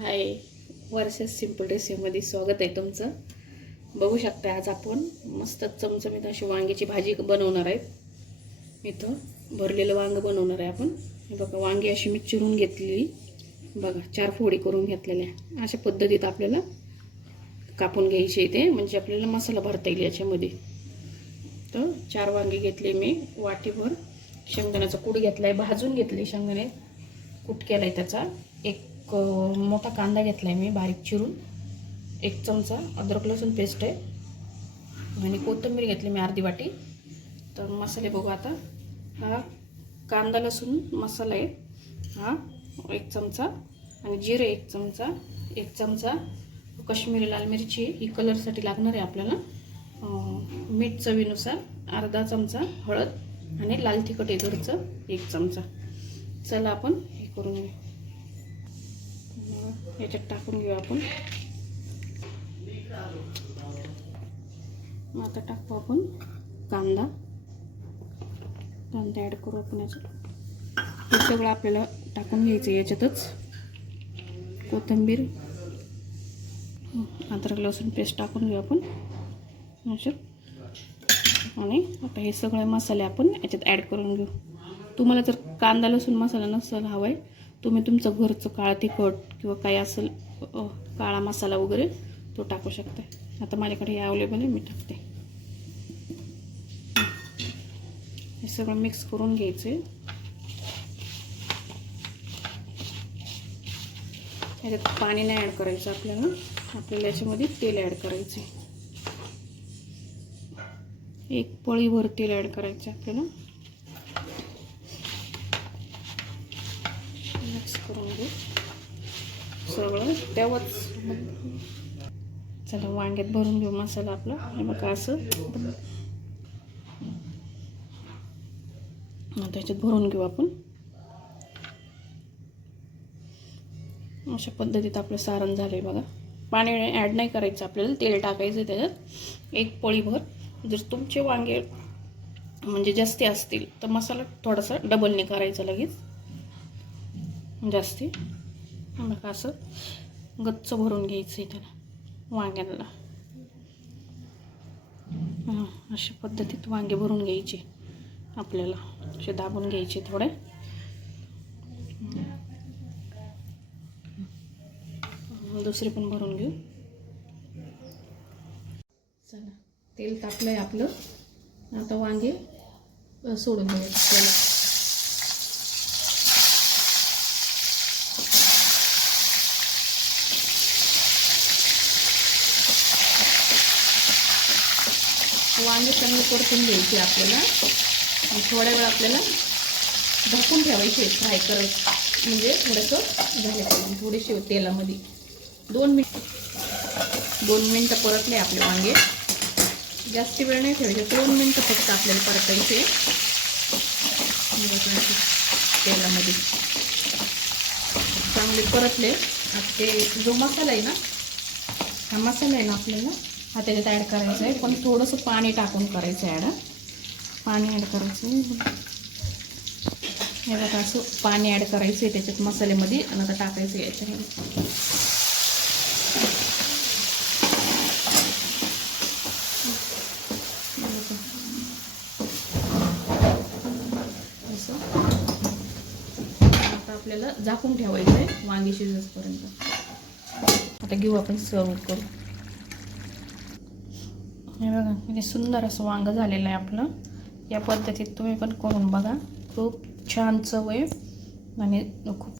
हाय, वर्षस simple रेसिपीमध्ये स्वागत आहे तुमचं. बघू शकता आज आपण मस्त चमचमीत अशी वांग्याची भाजी बनवणार आहेत. इथं भरलेलं वांग बनवणार आहे आपण. हे बघा, वांगी अशी मी चिरून घेतलेली बघा, 4 फोडी करून घेतलेल्या. अशा पद्धतीत आपल्याला कापून घ्यायचे ते, म्हणजे आपल्याला मसाला भरता येईल याच्यामध्ये. तर 4 वांगी घेतले मी. वाटीभर शेंगदाण्याचा कूट घेतलाय, भाजून घेतले शेंगदाणे, कूट केलाय त्याचा. एक मोठा कांदा घेतलाय मी बारीक चिरून. 1 चमचा अद्रक लसूण पेस्ट आहे आणि कोथिंबीर घेतली मी अर्धी वाटी. तर मसाले बघू आता. हा कांदा लसूण मसाला आहे हा 1 चमचा, आणि जिरे 1 चमचा, 1 चमचा कश्मीरी लाल मिरची ही कलरसाठी लागणार आहे आपल्याला. मीठ चवीनुसार, अर्धा चमचा हळद, आणि लाल तिखट घरचं 1 चमचा. चला आपण हे करून घेऊ. याच्यात टाकून घेऊ आपण. आता टाकू आपण कांदा ॲड करू आपण याच्यात. हे सगळं आपल्याला टाकून घ्यायचं याच्यातच. कोथिंबीर, अद्रक लसूण पेस्ट टाकून घेऊ आपण याच्यात. आणि आता हे सगळे मसाले आपण याच्यात ॲड करून घेऊ. तुम्हाला जर कांदा लसूण मसाला नसेल हवा आहे, तुम्ही तुमचं घरचं काळं तिखट किंवा काही असेल काळा मसाला वगैरे तो टाकू शकता. आता माझ्याकडे हे अवेलेबल आहे, मी टाकते. हे सगळं मिक्स करून घ्यायचं. याच्यात पाणी नाही ॲड करायचं आपल्याला याच्यामध्ये तेल ॲड करायचं. 1 पळीभर तेल ॲड करायचं आपल्याला. मिक्स करून घेऊ सगळं तेव्हाच. चला वांग्यात भरून घेऊ मसाला आपला. हे बघा असं त्याच्यात भरून घेऊ आपण. अशा पद्धतीत आपलं सारण झालंय बघा. पाणी ॲड नाही करायचं आपल्याला, तेल टाकायचं त्याच्यात 1 पळीभर. जर तुमचे वांगे म्हणजे जास्ती असतील तर मसाला थोडासा डबलने करायचा लगेच जास्ती. मग असं गच्च भरून घ्यायचं आहे त्याला वांग्यांना. अशा पद्धतीत वांगे भरून घ्यायचे आपल्याला. असे दाबून घ्यायचे थोडे. दुसरे पण भरून घेऊ. चला, तेल तापलंय आपलं. आता वांगे सोडून द्यायचे त्याला. वांगे चांगले परतून घ्यायचे आपल्याला. आणि थोड्या वेळ आपल्याला झाकून ठेवायचे फ्राय करत, म्हणजे थोडंसं झाले पाहिजे. थोडेसे तेलामध्ये 2 मिनटं परतले आपले वांगे. जास्त वेळ नाही ठेवायचे, 2 मिनटं फक्त आपल्याला परतायचे तेलामध्ये. चांगले परतले. आता ते जो मसाला आहे ना, हा मसाला आहे ना आपल्याला हा त्याच्यात ॲड करायचा आहे. पण थोडंसं पाणी टाकून करायचं ॲड. पाणी ॲड करायचं. हे बघा असं पाणी ॲड करायचं आहे त्याच्यात मसाल्यामध्ये. आणि आता टाकायचं याच्यामध्ये. असं आता आपल्याला झाकून ठेवायचं आहे वांगी शिजेपर्यंत. आता घेऊ आपण सर्व करू. हे बघा किती सुंदर असं वांग झालेलं आहे आपलं. या पद्धतीत तुम्ही पण करून बघा. खूप छान चव आहे आणि खूप